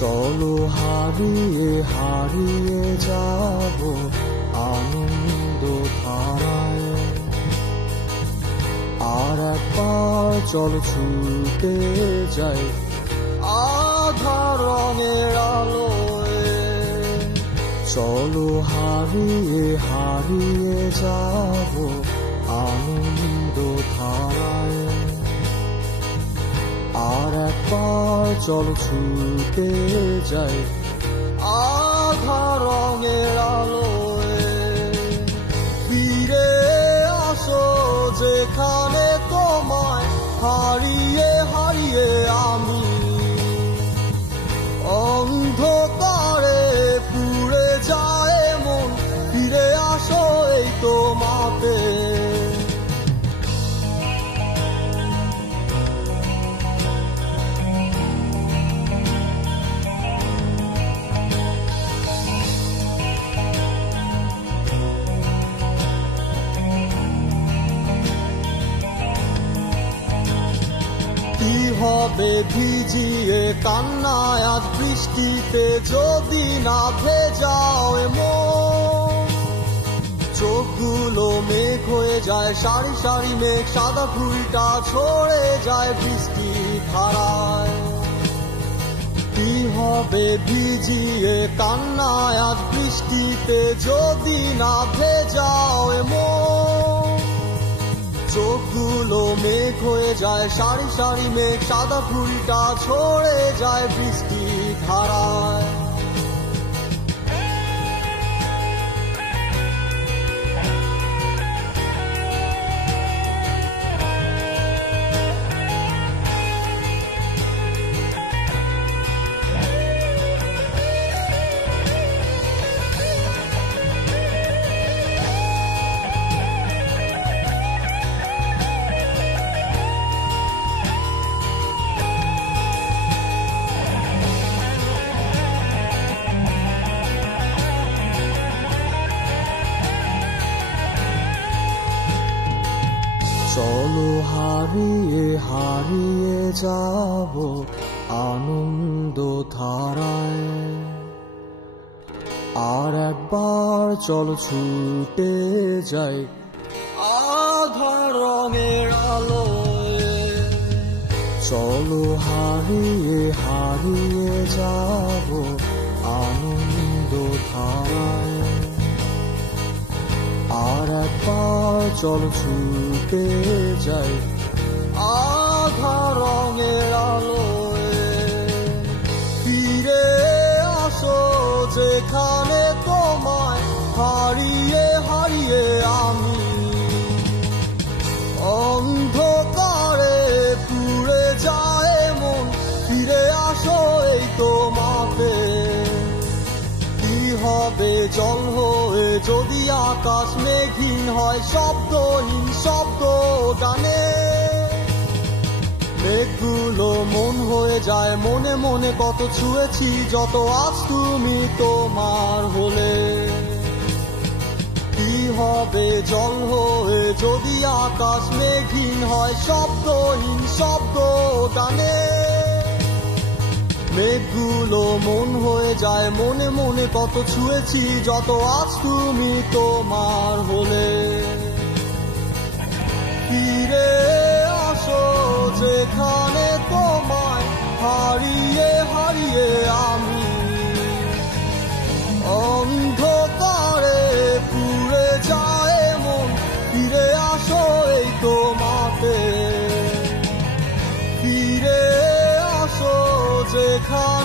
চলো হারিয়ে হারিয়ে যাব আনন্দ ধারায়। আর একবার চলো ছুটে যাই আধার রঙের আলোয়। চলো হারিয়ে হারিয়ে যাব আনন্দ ধারায়। আর একবার চলো ছুটে যাই আধার রঙের আলোয়। ফিরে আসো যেখানে তোমায় হারিয়ে হারিয়ে আমি অন্ধকারে পুড়ে যায় মন। ফিরে আসো এই তোমাতে। কি হবে ভিজিয়ে কান্নায় আজ বৃষ্টিতে যদি না ভেজাও মন। চোখগুলো মেঘ হয়ে যায় সারি সারি মেঘ, সাদা ফুলটা ছড়ে যায় বৃষ্টি ধারায়। কি হবে ভিজিয়ে কান্নায় আজ বৃষ্টিতে যদি না ভেজাও মন। চোখগুলো মেঘ হয়ে যায় সারি সারি মেঘ, সাদা ফুলটা ছড়ে যায় বৃষ্টি ধারায়। চলো হারিয়ে হারিয়ে যাব আনন্দ ধারায়। আর একবার চলো ছুটে যাই আধার রঙের আলোয়। চলো হারিয়ে হারিয়ে যাব আনন্দ ধারায়। আর একবার চলো ছুটে যাই আধার রঙের আলোয়। ফিরে আসো যেখানে তোমায় হারিয়ে হারিয়ে আমি অন্ধকারে পুড়ে যায় মন। ফিরে আসো এই তোমাতে। কি হবে জল হয়ে যদি আকাশ মেঘহীন হয়, শব্দহীন শব্দ গানে। মেঘগুলো মন হয়ে যায় মনে মনে, কত ছুঁয়েছি যত আজ তুমি তোমার হলে। কি হবে জল হয়ে যদি আকাশ মেঘহীন হয়, শব্দহীন শব্দ গানে। মেঘগুলো মন হয়ে যায় মনে মনে, কত ছুঁয়েছি যত আজ তুমি তোমার হলে। ফিরে আসো যেখানে তোমায় হারিয়ে হারিয়ে আমি অন্ধকারে পুড়ে যায় মন। ফিরে আসো এই তোমাতে। ফিরে আসো যেখানে